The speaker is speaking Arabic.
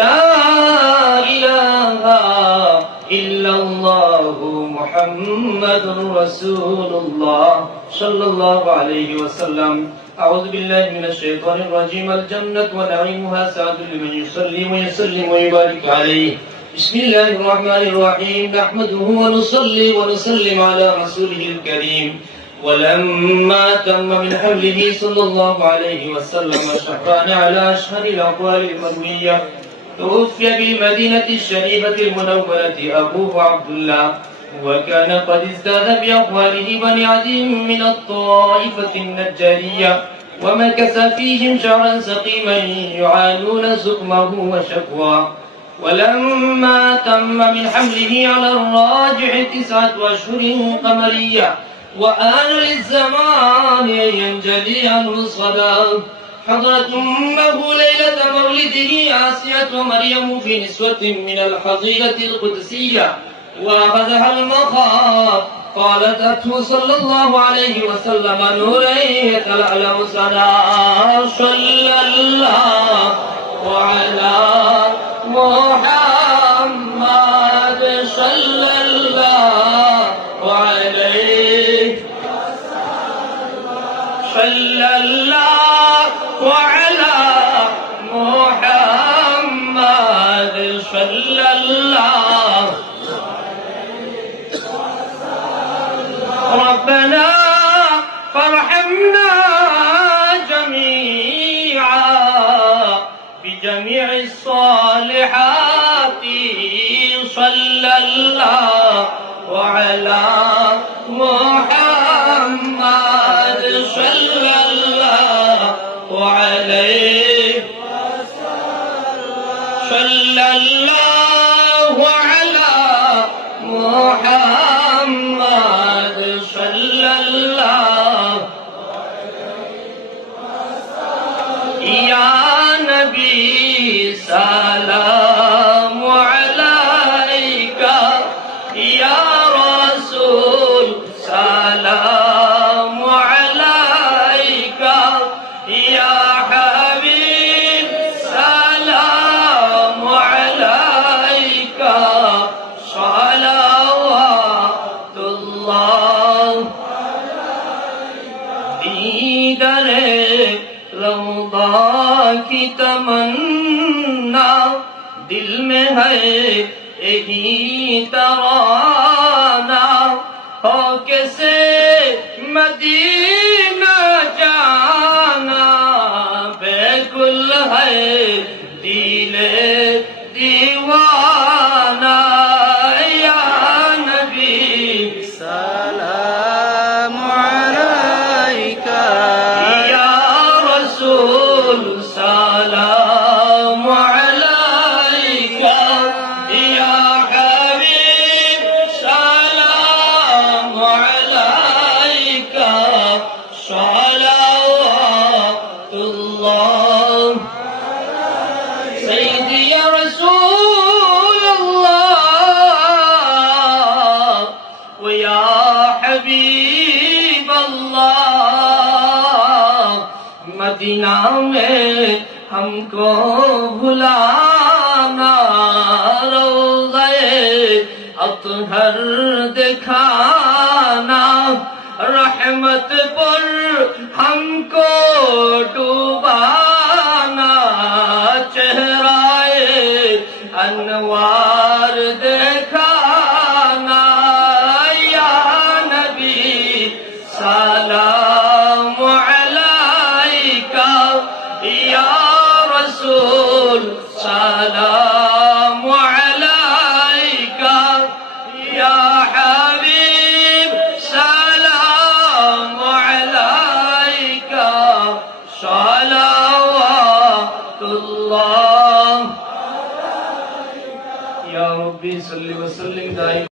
لا إله إلا الله محمد رسول الله صلى الله عليه وسلم. أعوذ بالله من الشيطان الرجيم. الجنة ونعيمها سعد لمن يصلي ويسلم ويبارك عليه. بسم الله الرحمن الرحيم. نحمده ونصلي ونسلم على رسوله الكريم. ولما تم من حمله صلى الله عليه وسلم شهران على أشهر الأقوال المروية. توفي بالمدينة الشريفة المنورة أبوه عبد الله وكان قد ازداد بأقواله بني عدي من الطائفة النجارية ومكث فيهم شهرا سقيما يعانون سقمه وشكوى ولما تم من حمله على الراجع تسعة أشهر قمرية وآن للزمان أن ينجلي عنه الصلاة حضرت أمه ليلة مولده آسية مريم في نسوة من الحظيرة القدسية وأخذها المخاض. قالت أته صلى الله عليه وسلم نوري تلألأ سنا صلى الله وعلى بجميع الصالحات صلى الله وعلى محمد صلى الله عليه صلى الله على محمد السلام عليك يا رسول. سلام عليك يا حبيب. سلام عليك. صلوات الله عليك. دیدر روضا کی تمنا दिल में है यही तराना हो कैसे मदीना जाना बेकुल है मदीना में हमको भुलाना रोज़े अतहर दिखाना रहमत पर हमको डुबाना चेहराए अनवार صل وسلم دائما